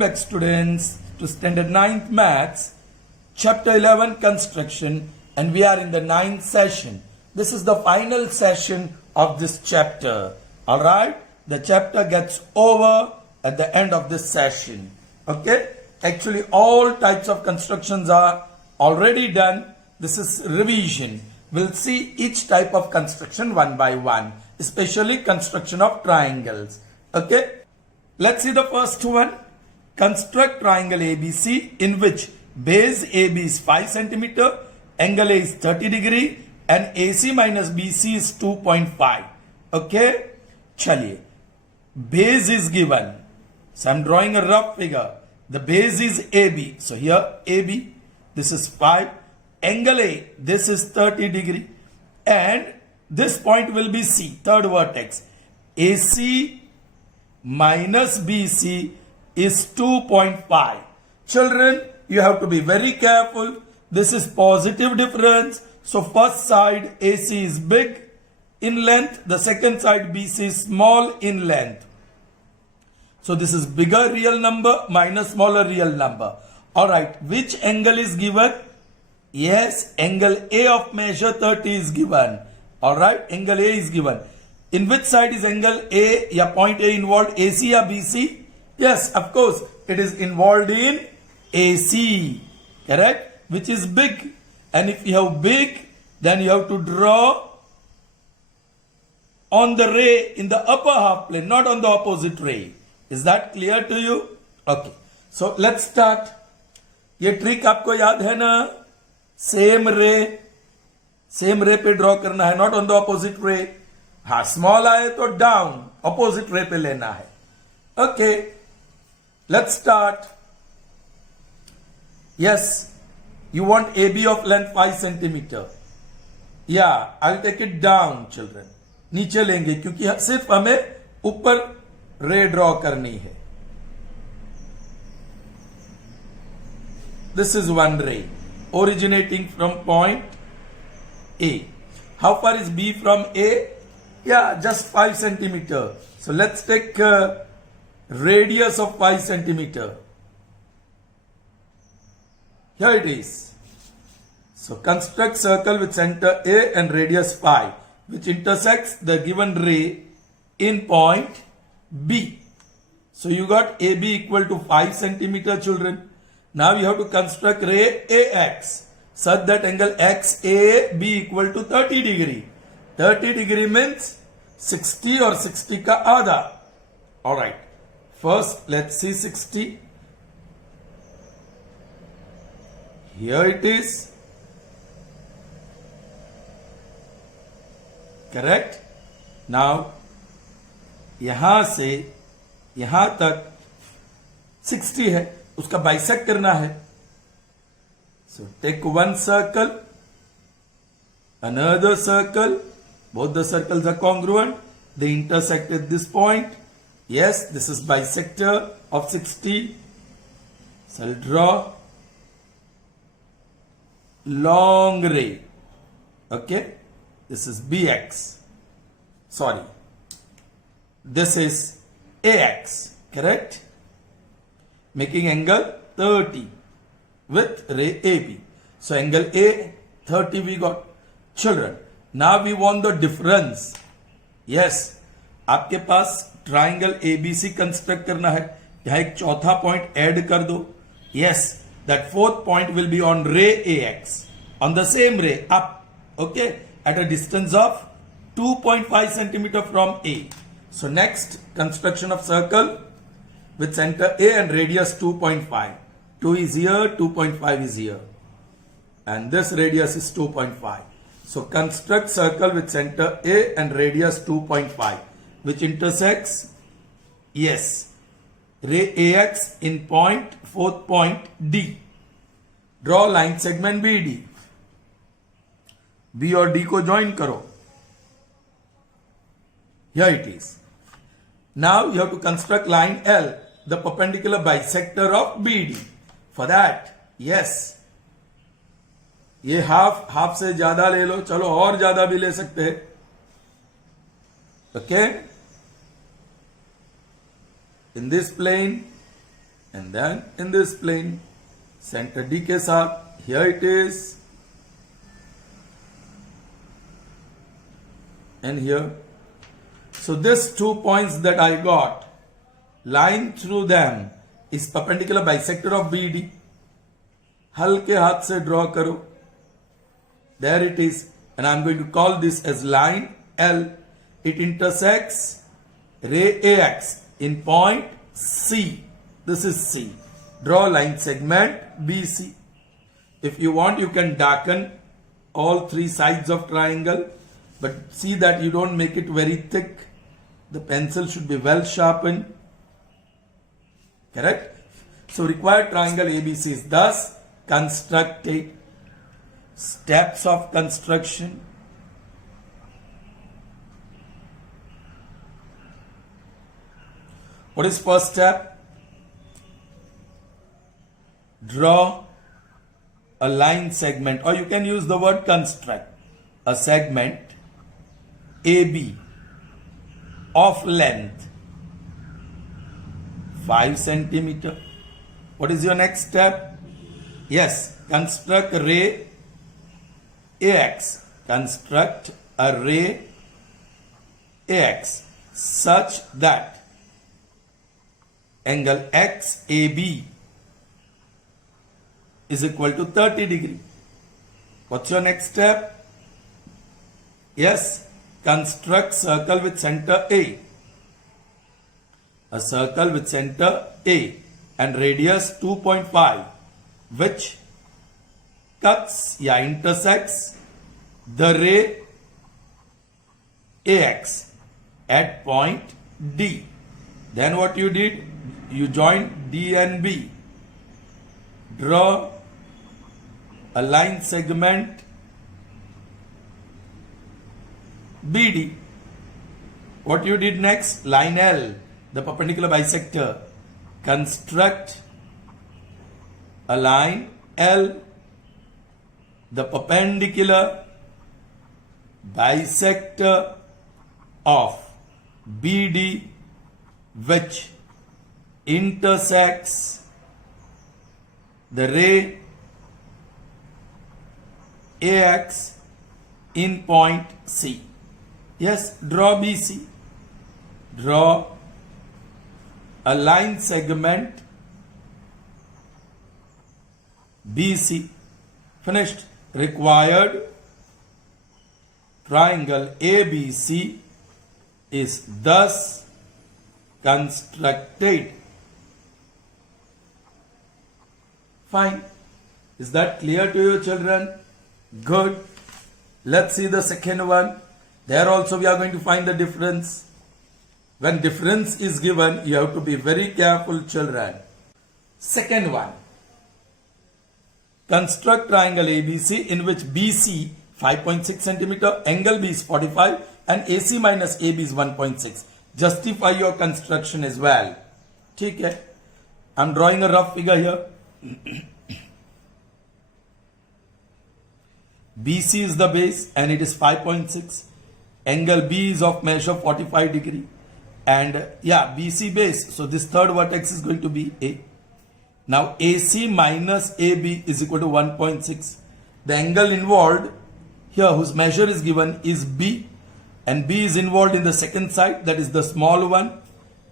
back, students, to Standard 9th Maths, Chapter 11 Construction, and we are in the 9th session. This is the final session of this chapter. Alright? The chapter gets over at the end of this session. Okay? Actually, all types of constructions are already done. This is revision. We'll see each type of construction one by one, especially construction of triangles. Okay? Let's see the first one. Construct triangle ABC in which base AB is 5 cm, angle A is 30 degree and AC minus BC is 2.5. Okay? Chaliye. Base is given. So I'm drawing a rough figure. The base is AB. So here AB, this is 5. Angle A, this is 30 degree. And this point will be C, third vertex. AC minus BC is 2.5. Children, you have to be very careful. This is positive difference. So first side AC is big in length. The second side BC is small in length. So this is bigger real number minus smaller real number. Alright, which angle is given? Yes, angle A of measure 30 is given. Alright, angle A is given. In which side is angle A? Yeah, point A involved, AC or BC? Yes, of course, it is involved in AC. Correct? Which is big. And if you have big, then you have to draw on the ray in the upper half plane, not on the opposite ray. Is that clear to you? Okay. So let's start. ये trick आपको याद है ना? Same रे पे draw करना है, not on the opposite रे. हाँ, स्मॉल आए तो डाउन ऑपोजिट रे पे लेना है. Okay, let's start. Yes, you want AB of length 5 centimetre. या I will take it down children. नीचे लेंगे क्योंकि सिर्फ हमें ऊपर रे ड्रॉ करनी है. This is one ray originating from point A. How far is B from A? Yeah, just 5 centimeter. So let's take radius of 5 centimeter. Here it is. So construct circle with center A and radius 5, which intersects the given ray in point B. So you got AB equal to 5 centimeter, children. Now you have to construct ray AX such that angle XAB equal to 30 degree. 30 degree means 60 or 60 ka आधा. Alright. First let's see 60. Here it is. Correct? Now यहां से यहां तक 60 है, उसका bisect करना है. So take one circle, another circle, both the circles are congruent, they intersect at this point. Yes, this is bisector of 60. So I'll draw long ray. Okay, this is BX. Sorry, this is AX, correct? Making angle 30 with ray AB. So angle A 30 we got. Children, now we want the difference. Yes, आपके पास triangle ABC construct करना है. यहां एक चौथा point add कर दो. Yes, that fourth point will be on ray AX, on the same ray up. Okay, at a distance of 2.5 centimeter from A. So next, construction of circle with center A and radius 2.5. 2 is here, 2.5 is here. And this radius is 2.5. So construct circle with center A and radius 2.5, which intersects, yes, ray AX in point, fourth point D. Draw line segment BD. B और D को join करो. Here it is. Now you have to construct line L, the perpendicular bisector of BD. For that, yes, ये half से ज्यादा ले लो, चलो और ज्यादा भी ले सकते हैं. Okay, in this plane and then in this plane, center D के साथ, here it is, and here. So these 2 points that I got, line through them is perpendicular bisector of BD. हल्के हाथ से draw करो. There it is, and I'm going to call this as line L. It intersects ray AX in point C. This is C. Draw line segment BC. If you want, you can darken all 3 sides of triangle, but see that you don't make it very thick. The pencil should be well sharpened. Correct? So required triangle ABC is thus constructed. Steps of construction. What is first step? Draw a line segment, or you can use the word construct a segment AB of length 5 centimeter. What is your next step? Yes, construct a ray AX. Construct a ray AX such that angle XAB is equal to 30 degree. What's your next step? Yes, construct circle with center A. A circle with center A and radius 2.5, which cuts intersects the ray AX at point D. Then what you did? You joined D and B. Draw a line segment BD. What you did next? Line L, the perpendicular bisector. Construct a line L, the perpendicular bisector of BD, which intersects the ray AX in point C. Yes, draw BC. Draw a line segment BC. Finished. Required triangle ABC is thus constructed. Fine. Is that clear to you, children? Good. Let's see the second one. There also we are going to find the difference. When difference is given, you have to be very careful, children. Second one. Construct triangle ABC in which BC 5.6 centimeter, angle B is 45 and AC minus AB is 1.6. Justify your construction as well. ठीक है. I'm drawing a rough figure here. BC is the base and it is 5.6. Angle B is of measure 45 degree. And yeah, BC base. So this third vertex is going to be A. Now AC minus AB is equal to 1.6. The angle involved here whose measure is given is B. And B is involved in the second side, that is the small one.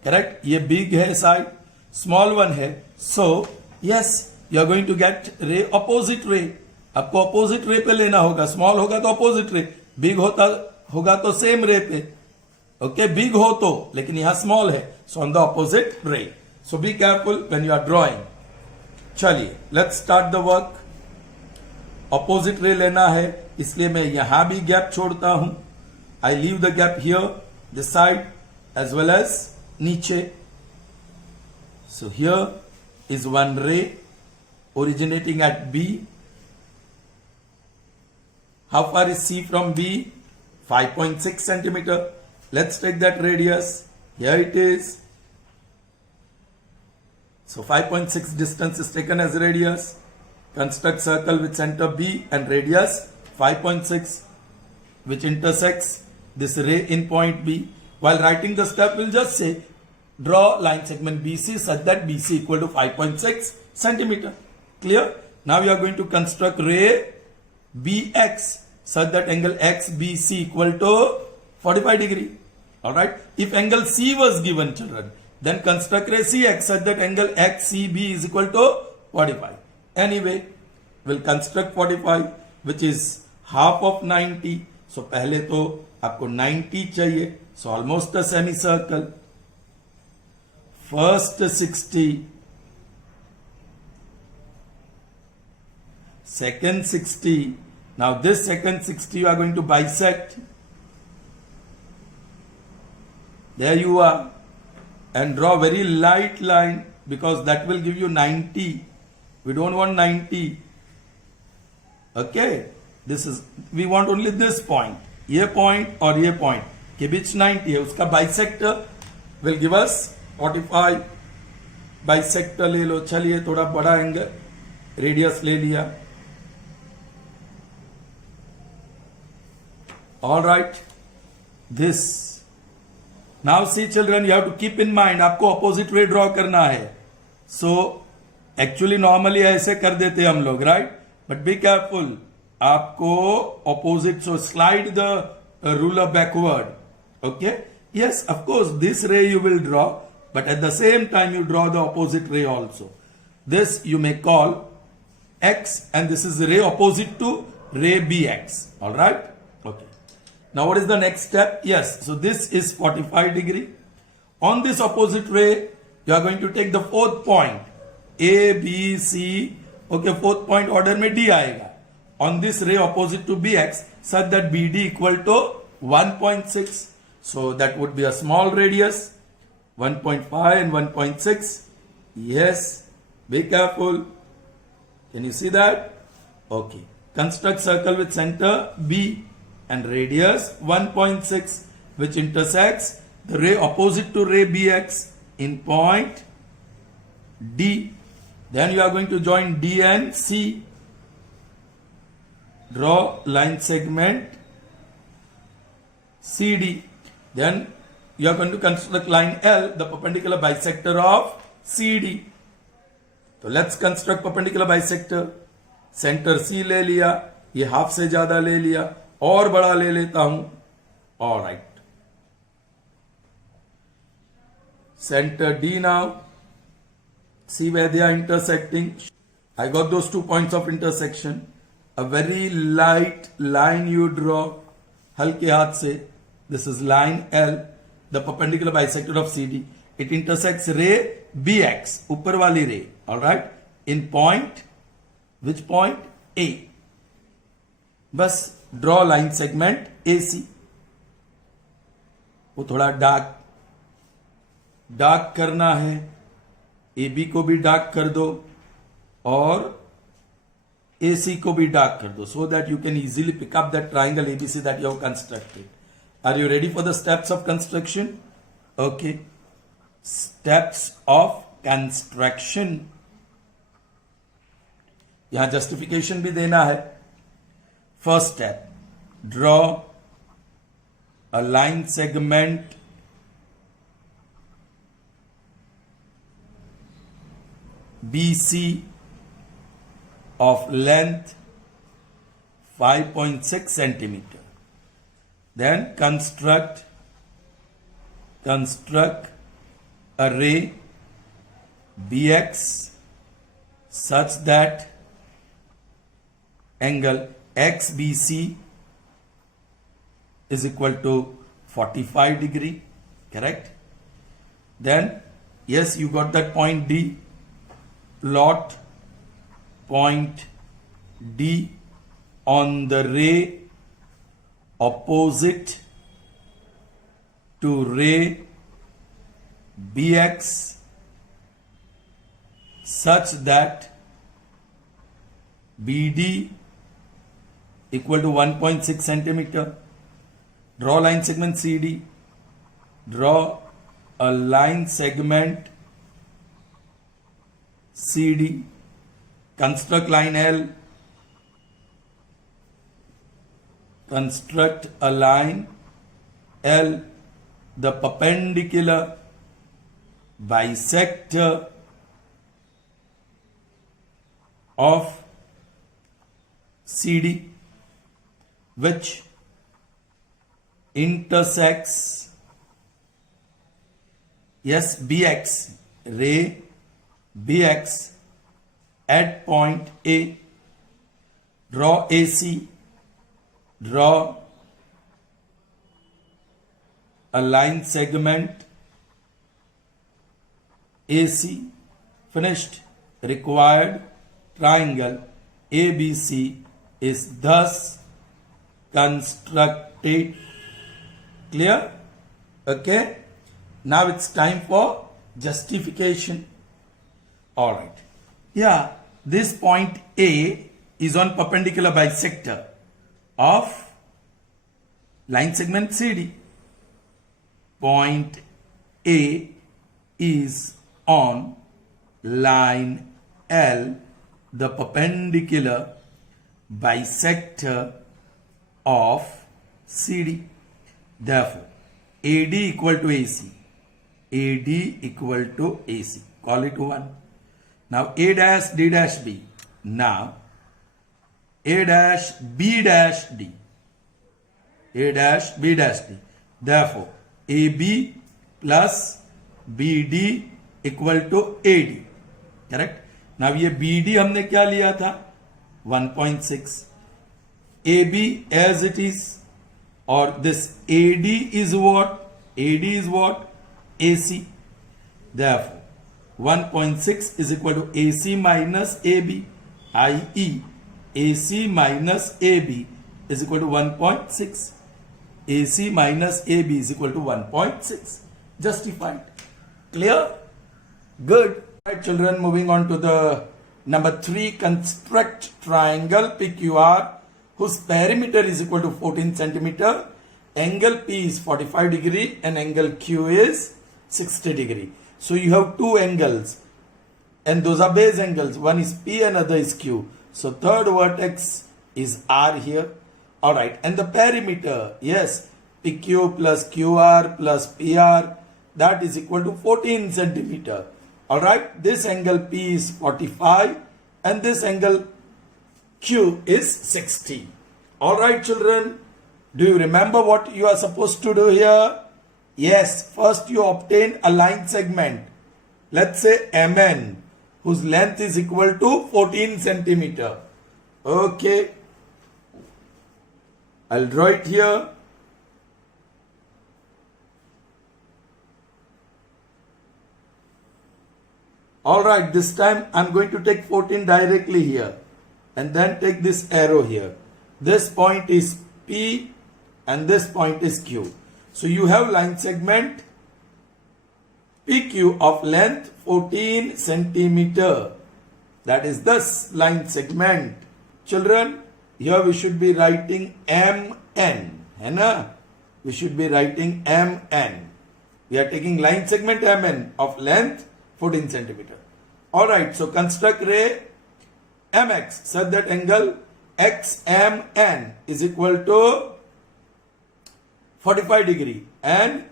Correct? ये big है side, small one है. So yes, you are going to get ray opposite ray. आपको opposite ray पे लेना होगा. Small होगा तो opposite ray. Big होगा तो same ray पे. Okay, big हो तो, लेकिन यहाँ small है. So on the opposite ray. So be careful when you are drawing. चलिए, let's start the work. Opposite ray लेना है, इसलिए मैं यहाँ भी gap छोड़ता हूँ. I leave the gap here, this side as well as नीचे. So here is one ray originating at B. How far is C from B? 5.6 centimeter. Let's take that radius. Here it is. So 5.6 distance is taken as radius. Construct circle with center B and radius 5.6, which intersects this ray in point B. While writing the step, we'll just say Draw line segment BC such that BC equal to 5.6 centimeter. Clear? Now you are going to construct ray BX such that angle XBC equal to 45 degree. Alright. If angle C was given, children, then construct ray CX such that angle XCB is equal to 45. Anyway, we'll construct 45 which is half of 90. So पहले तो आपको 90 चाहिए. So almost a semicircle. First 60, second 60. Now this second 60 you are going to bisect. There you are. And draw very light line because that will give you 90. We don't want 90. Okay. This is, we want only this point. ये point और ये point के बीच 90 है. उसका bisector will give us 45. Bisector ले लो. चलिए थोड़ा बड़ा एंगल रेडियस ले लिया. All right. This. Now see children, you have to keep in mind आपको opposite ray draw करना है. So actually normally ऐसे कर देते हम लोग, right? But be careful. आपको opposite, so slide the ruler backward. Okay? Yes, of course, this ray you will draw, but at the same time you draw the opposite ray also. This you may call X, and this is the ray opposite to ray BX. Alright? Okay. Now what is the next step? Yes, so this is 45 degree. On this opposite ray, you are going to take the fourth point. A, B, C. Okay, fourth point order में D आएगा. On this ray opposite to BX such that BD equal to 1.6. So that would be a small radius. 1.5 and 1.6. Yes. Be careful. Can you see that? Okay. Construct circle with center B and radius 1.6 which intersects the ray opposite to ray BX in point D. Then you are going to join D and C. Draw line segment CD. Then you are going to construct line L, the perpendicular bisector of CD. So let's construct perpendicular bisector. Center C ले लिया, ये half से ज्यादा ले लिया, और बड़ा ले लेता हूं. All right. Center D now. See where they are intersecting. I got those 2 points of intersection. A very light line you draw. हल्के हाथ से. This is line L, the perpendicular bisector of CD. It intersects ray BX, ऊपर वाली ray. Alright? In point, which point? A. बस draw line segment AC. वो थोड़ा dark करना है. AB को भी डार्क कर दो और AC को भी डार्क कर दो, so that you can easily pick up that triangle ABC that you have constructed. Are you ready for the steps of construction? Okay. Steps of construction. यहाँ justification भी देना है. First step. Draw a line segment BC of length 5.6 centimeter. Then construct a ray BX such that angle XBC is equal to 45 degree. Correct? Then, yes, you got that point D. Plot point D on the ray opposite to ray BX such that BD equal to 1.6 centimeter. Draw line segment CD. Draw a line segment CD. Construct line L. Construct a line L, the perpendicular bisector of CD which intersects, yes, BX, ray BX at point A. Draw AC, draw a line segment AC, finished. Required triangle ABC is thus constructed. Clear? Okay. Now it's time for justification. Alright. Yeah, this point A is on perpendicular bisector of line segment CD. Point A is on line L, the perpendicular bisector of CD. Therefore, AD equal to AC. AD equal to AC. Call it 1. Now A dash D dash B. Now A dash B dash D. A dash B dash D. Therefore, AB plus BD equal to AD. Correct? Now ये BD हमने क्या लिया था? 1.6. AB as it is, or this AD is what? AD is what? AC. Therefore, 1.6 is equal to AC minus AB, i.e. AC minus AB is equal to 1.6. AC minus AB is equal to 1.6. Justified. Clear? Good. Right, children, moving on to the number 3. Construct triangle PQR whose perimeter is equal to 14 centimeter. Angle P is 45 degree and angle Q is 60 degree. So you have two angles and those are base angles. One is P and other is Q. So third vertex is R here. Alright, and the perimeter, yes, PQ plus QR plus PR, that is equal to 14 centimeter. Alright, this angle P is 45 and this angle Q is 60. Alright children, do you remember what you are supposed to do here? Yes, first you obtain a line segment, let's say MN, whose length is equal to 14 centimeter. Okay, I'll draw it here. Alright, this time I'm going to take 14 directly here and then take this arrow here. This point is P and this point is Q. So you have line segment PQ of length 14 centimeter. That is this line segment. Children, here we should be writing MN. है ना? We should be writing MN. We are taking line segment MN of length 14 centimeter. Alright, so construct ray MX such that angle XMN is equal to 45 degree and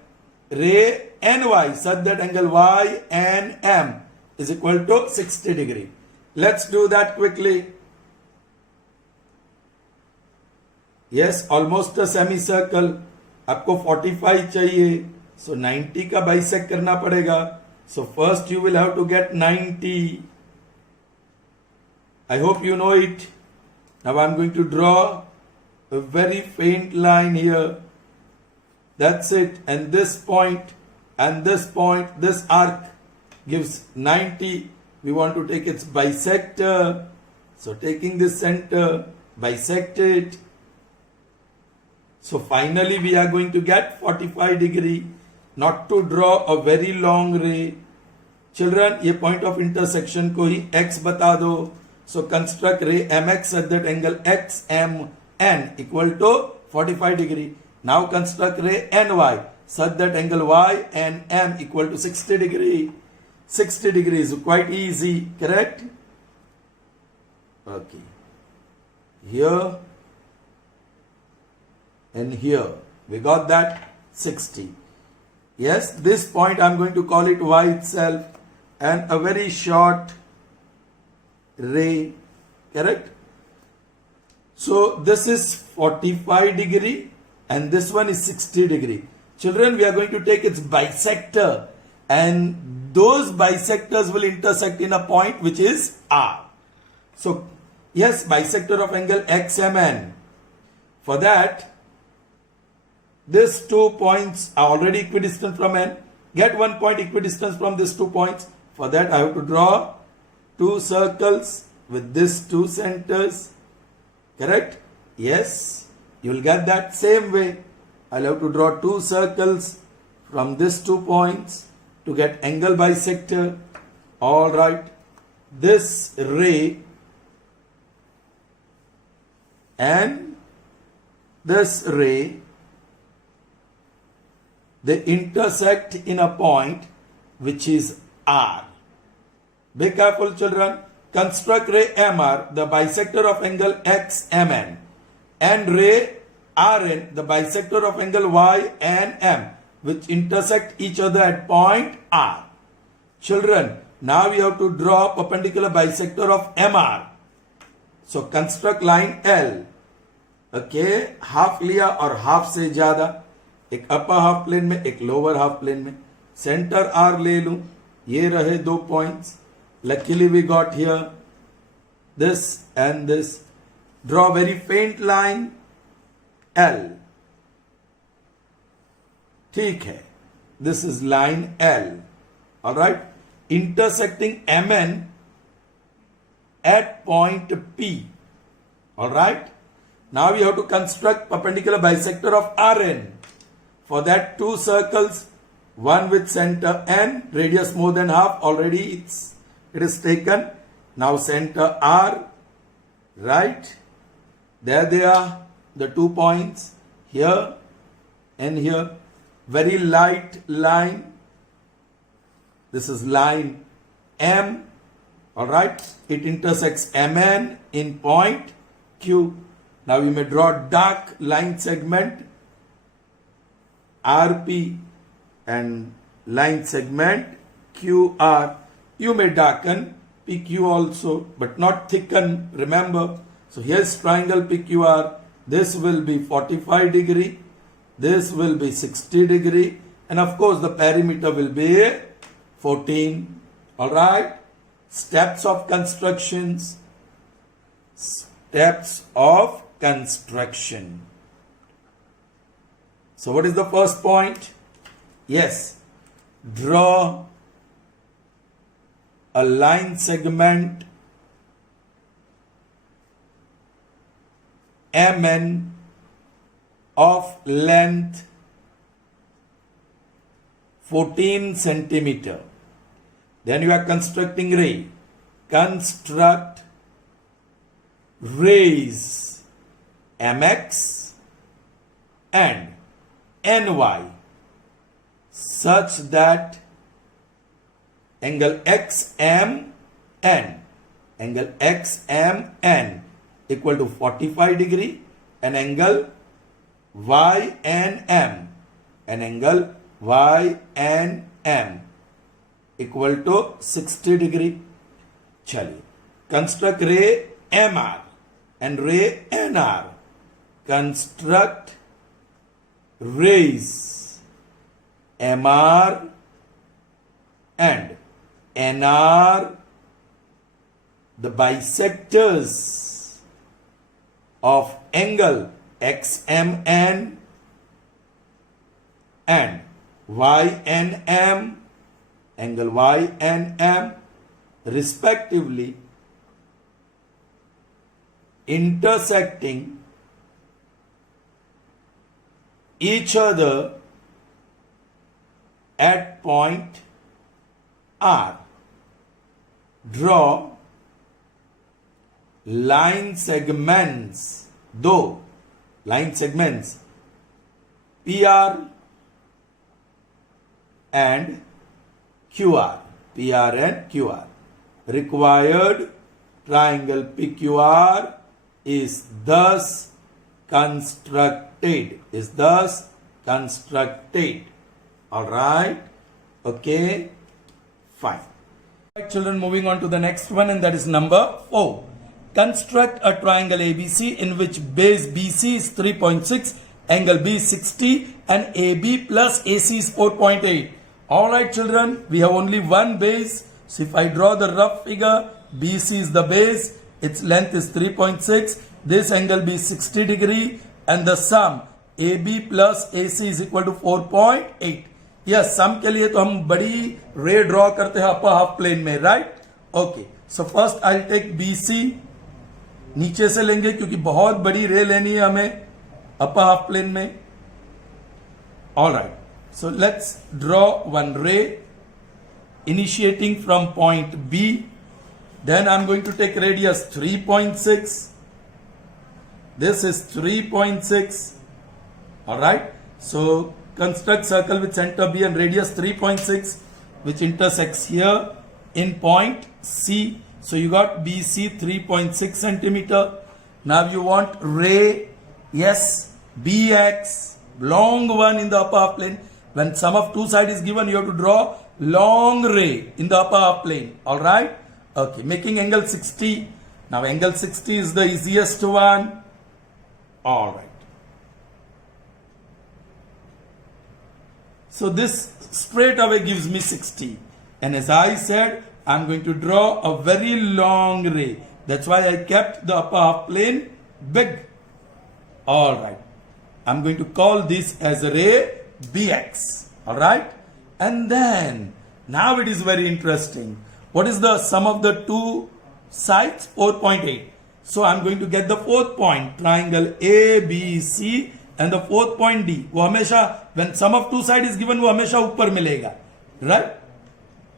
ray NY such that angle YNM is equal to 60 degree. Let's do that quickly. Yes, almost a semicircle. आपको 45 चाहिए, so 90 का bisect करना पड़ेगा. So first you will have to get 90. I hope you know it. Now I am going to draw a very faint line here. That's it. And this point, this arc gives 90. We want to take its bisector. So taking this center, bisect it. So finally we are going to get 45 degree. Not to draw a very long ray. Children, ये point of intersection को ही x बता दो. So construct ray MX at that angle XMN equal to 45 degree. Now construct ray NY such that angle YNM equal to 60 degree. 60 degrees, quite easy, correct? Okay. Here and here. We got that 60. Yes, this point I am going to call it Y itself, and a very short ray, correct? So this is 45 degree and this one is 60 degree. Children, we are going to take its bisector, and those bisectors will intersect in a point which is R. So yes, bisector of angle XMN. For that, these 2 points are already equidistant from N. Get 1 point equidistance from these 2 points. For that, I have to draw 2 circles with these 2 centers. Correct? Yes. You will get that same way. I'll have to draw 2 circles from these 2 points to get angle bisector. Alright. This ray and this ray, they intersect in a point which is R. Be careful, children. Construct ray MR, the bisector of angle XMN, and ray RN, the bisector of angle YNM, which intersect each other at point R. Children, now we have to draw perpendicular bisector of MR. So construct line L. Okay, half लिया और half से ज्यादा, एक अपर half plane में एक lower half plane में, centre R ले लूं, ये रहे 2 points. Luckily we got here this and this. Draw very faint line L. ठीक है, this is line L. Alright, intersecting MN at point P. Alright, now we have to construct perpendicular bisector of RN. For that, 2 circles, one with center N, radius more than half, already it is taken. Now center R, right? There they are, the 2 points, here and here. Very light line. This is line M. Alright, it intersects MN in point Q. Now you may draw dark line segment RP and line segment QR. You may darken PQ also, but not thicken, remember. So here's triangle PQR. This will be 45 degree. This will be 60 degree. And of course the perimeter will be 14. Alright. Steps of constructions. Steps of construction. So what is the first point? Yes. Draw a line segment MN of length 14 centimeter. Then you are constructing ray. Construct rays MX and NY such that angle XMN equal to 45 degree and angle YNM equal to 60 degree. चलिए, construct ray MR and ray NR. Construct rays MR and NR, the bisectors of angle XMN and YNM, angle YNM, respectively, intersecting each other at point R. Draw line segments, though line segments PR and QR. Required triangle PQR is thus constructed. All right. Okay. Fine. Right, children, moving on to the next one, and that is number 4. Construct a triangle ABC in which base BC is 3.6, angle B is 60, and AB plus AC is 4.8. All right, children, we have only one base. So if I draw the rough figure, BC is the base, its length is 3.6, this angle B is 60 degree, and the sum AB plus AC is equal to 4.8. Yes, sum के लिए तो हम बड़ी रे draw करते हैं upper half plane में, right? Okay, so first I take BC, नीचे से लेंगे क्योंकि बहुत बड़ी रे लेनी है हमें अपर हाफ प्लेन में. All right, so let's draw one रे initiating from point B. Then I'm going to take radius 3.6. This is 3.6. All right. So construct circle with center B and radius 3.6, which intersects here in point C. So you got BC 3.6 centimeter. Now you want ray, yes, BX, long one in the upper half plane. When sum of two sides is given, you have to draw long ray in the upper half plane. All right. Okay, making angle 60. Now angle 60 is the easiest one. All right. So this straight away gives me 60. And as I said, I'm going to draw a very long ray. That's why I kept the upper half plane big. All right. I'm going to call this as a ray BX. All right. And then, now it is very interesting. What is the sum of the two sides? 4.8. So I'm going to get the fourth point, triangle ABC, and the fourth point D. वो हमेशा, when sum of two sides is given, वो हमेशा ऊपर मिलेगा, right?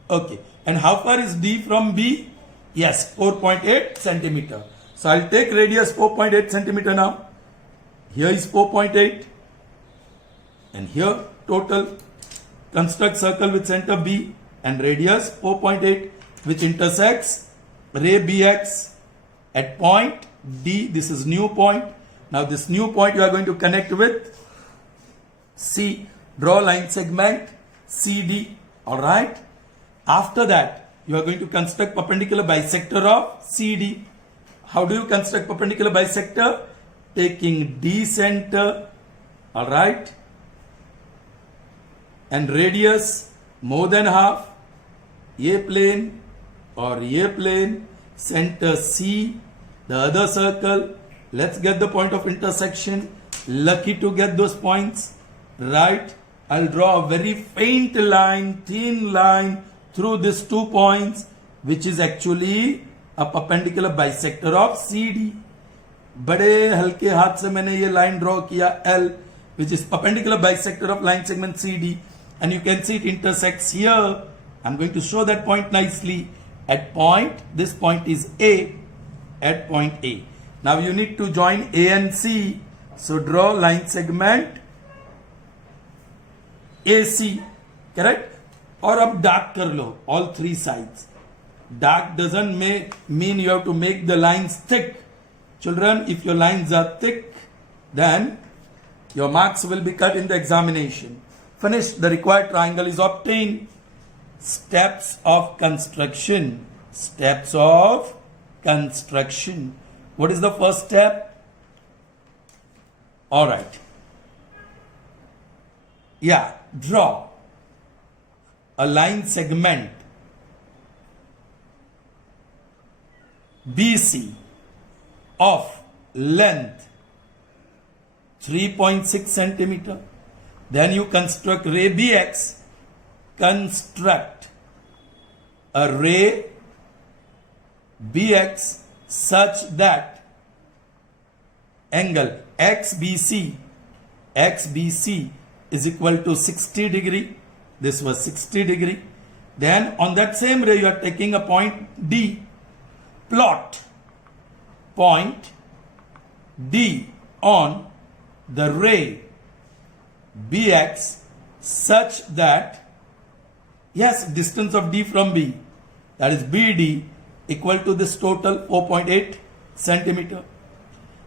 Okay. And how far is D from B? Yes, 4.8 centimeter. So I'll take radius 4.8 centimeter now. Here is 4.8, and here total. Construct circle with center B and radius 4.8, which intersects ray BX at point D. This is new point. Now this new point you are going to connect with C. Draw line segment CD. All right. After that, you are going to construct perpendicular bisector of CD. How do you construct perpendicular bisector? Taking D center. All right. And radius more than half, A plane or A plane, center C, the other circle. Let's get the point of intersection. Lucky to get those points, right? I'll draw a very faint line, thin line through these 2 points, which is actually a perpendicular bisector of CD. बड़े हल्के हाथ से मैंने ये line draw किया L, which is perpendicular bisector of line segment CD. And you can see it intersects here. I'm going to show that point nicely. At point, this point is A. At point A. Now you need to join A and C. So draw line segment AC. Correct? Or अब dark कर लो, all three sides. Dark doesn't mean you have to make the lines thick. Children, if your lines are thick, then your marks will be cut in the examination. Finished, the required triangle is obtained. Steps of construction. Steps of construction. What is the first step? All right. Yeah, draw a line segment BC of length 3.6 centimeter. Then you construct ray BX. Construct a ray BX such that angle XBC is equal to 60 degree. This was 60 degree. Then on that same ray you are taking a point D. Plot point D on the ray BX such that, yes, distance of D from B, that is BD, equal to this total 4.8 centimeter.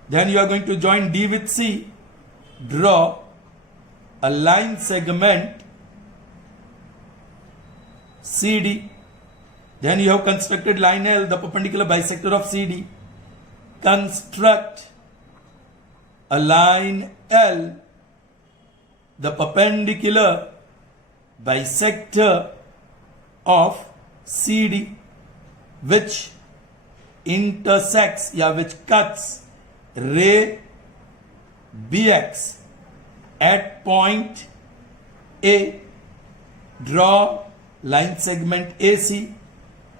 Then you are going to join D with C. Draw a line segment CD. Then you have constructed line L, the perpendicular bisector of CD. Construct a line L, the perpendicular bisector of CD, which intersects, which cuts ray BX at point A. Draw line segment AC.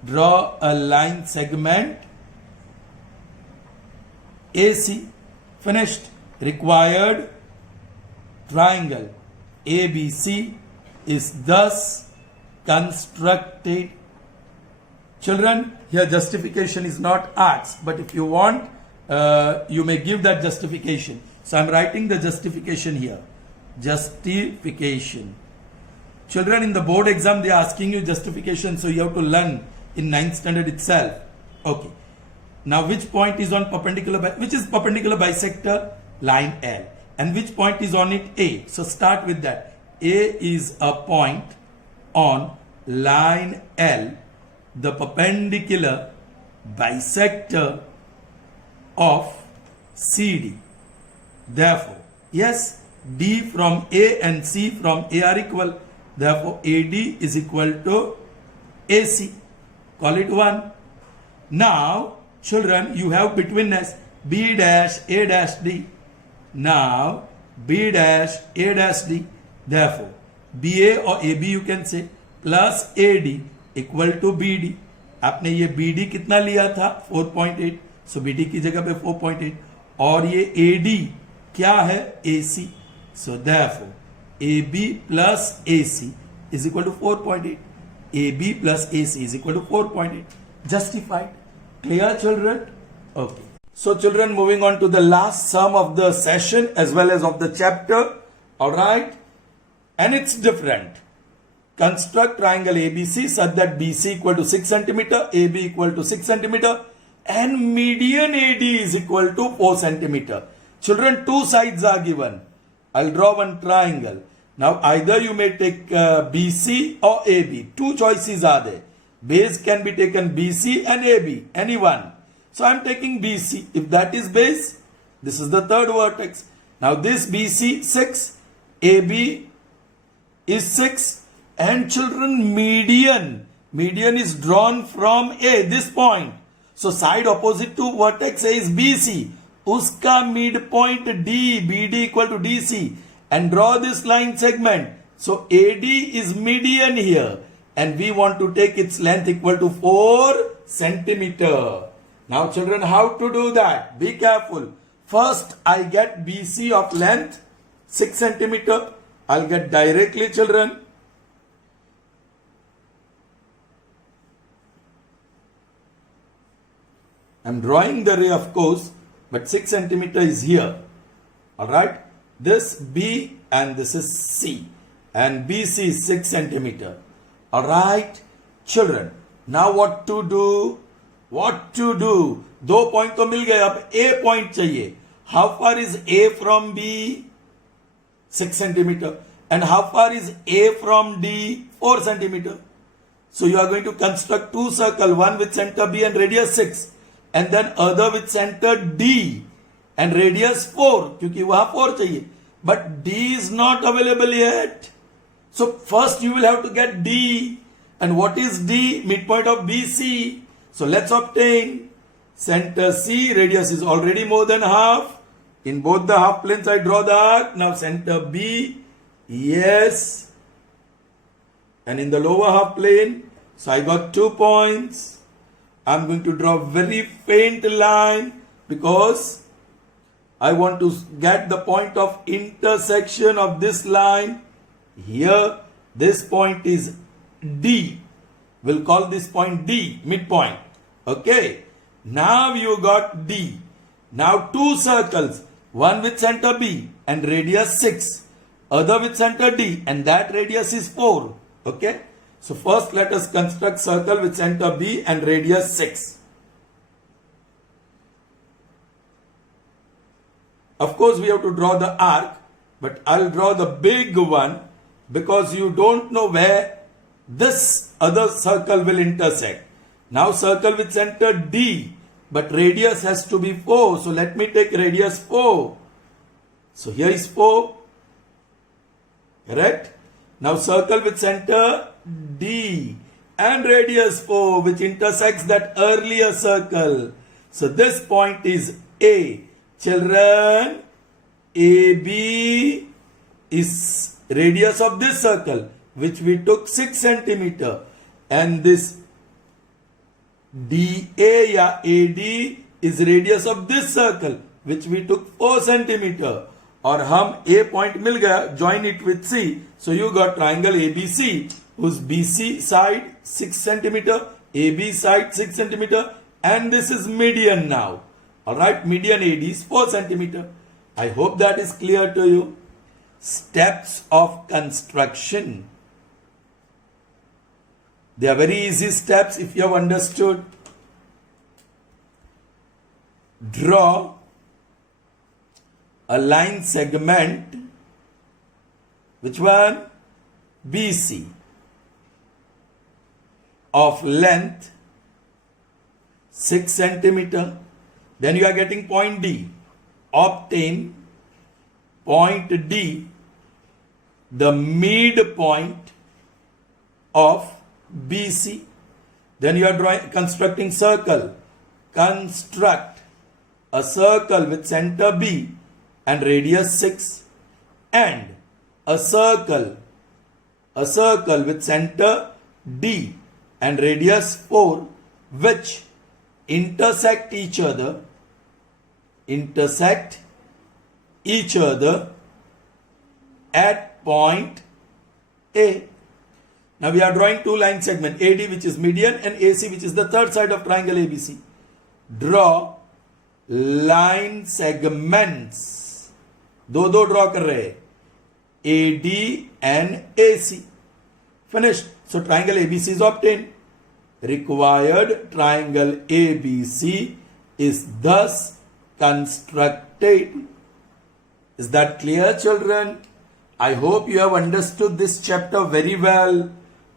Draw a line segment AC. Finished. Required triangle ABC is thus constructed. Children, here justification is not asked, but if you want, you may give that justification. So I am writing the justification here. Justification. Children, in the board exam, they are asking you justification, so you have to learn in 9th standard itself. Okay. Now, which point is on perpendicular, which is perpendicular bisector? Line L. And which point is on it? A. So start with that. A is a point on line L, the perpendicular bisector of CD. Therefore, yes, D from A and C from A are equal. Therefore, AD is equal to AC. Call it 1. Now, children, you have betweenness B dash A dash D. Now, B dash A dash D. Therefore, BA or AB you can say plus AD equal to BD. आपने ये BD कितना लिया था? 4.8. So BD की जगह पे 4.8. और ये AD क्या है? AC. So therefore, AB plus AC is equal to 4.8. AB plus AC is equal to 4.8. Justified. Clear, children? Okay. So children, moving on to the last sum of the session as well as of the chapter. Alright. And it's different. Construct triangle ABC such that BC equal to 6 cm, AB equal to 6 cm and median AD is equal to 4 cm. Children, two sides are given. I'll draw one triangle. Now either you may take BC or AB. Two choices are there. Base can be taken BC and AB, any one. So I am taking BC. If that is base, this is the third vertex. Now this BC 6, AB is 6 and children median is drawn from A, this point. So side opposite to vertex A is BC. Uska midpoint D, BD equal to DC and draw this line segment. So AD is median here and we want to take its length equal to 4 centimeter. Now children, how to do that? Be careful. First I get BC of length 6 centimeter. I'll get directly, children. I'm drawing the ray, of course, but 6 centimeter is here. Alright. This B and this is C. And BC is 6 centimeter. Alright. Children, now what to do? What to do? 2 point तो मिल गए, अब A point चाहिए. How far is A from B? 6 centimeter. And how far is A from D? 4 centimeter. So you are going to construct two circles, one with center B and radius 6. And then other with center D and radius 4. क्योंकि वहाँ 4 चाहिए. But D is not available yet. So first you will have to get D. And what is D? Midpoint of BC. So let's obtain center C. Radius is already more than half. In both the half planes I draw the arc. Now center B. Yes. And in the lower half plane. So I got 2 points. I'm going to draw very faint line because I want to get the point of intersection of this line. Here, this point is D. We'll call this point D, midpoint. Okay. Now you got D. Now two circles. One with center B and radius 6. Other with center D and that radius is 4. Okay. So first let us construct circle with center B and radius 6. Of course we have to draw the arc, but I'll draw the big one because you don't know where this other circle will intersect. Now circle with center D, but radius has to be 4. So let me take radius 4. So here is 4. Correct? Now circle with center D and radius 4, which intersects that earlier circle. So this point is A. Children, AB is radius of this circle, which we took 6 centimeter, and this DA या AD is radius of this circle, which we took 4 centimeter. और हम A point मिल गया, join it with C. So you got triangle ABC, whose BC side 6 centimeter, AB side 6 centimeter, and this is median now. Alright, median AD is 4 centimeter. I hope that is clear to you. Steps of construction. They are very easy steps if you have understood. Draw a line segment, which one? BC, of length 6 centimeter. Then you are getting point D. Obtain point D, the midpoint of BC. Then you are constructing circle. Construct a circle with center B and radius 6, and a circle with center D and radius 4, which intersect each other at point A. Now we are drawing two line segment, AD which is median and AC which is the third side of triangle ABC. Draw line segments. दो draw कर रहे हैं, AD and AC. Finished. So triangle ABC is obtained. Required triangle ABC is thus constructed. Is that clear, children? I hope you have understood this chapter very well.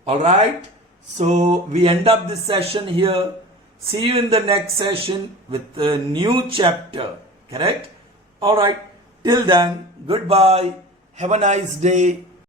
Alright? So we end up this session here. See you in the next session with a new chapter. Correct? Alright. Till then, goodbye. Have a nice day.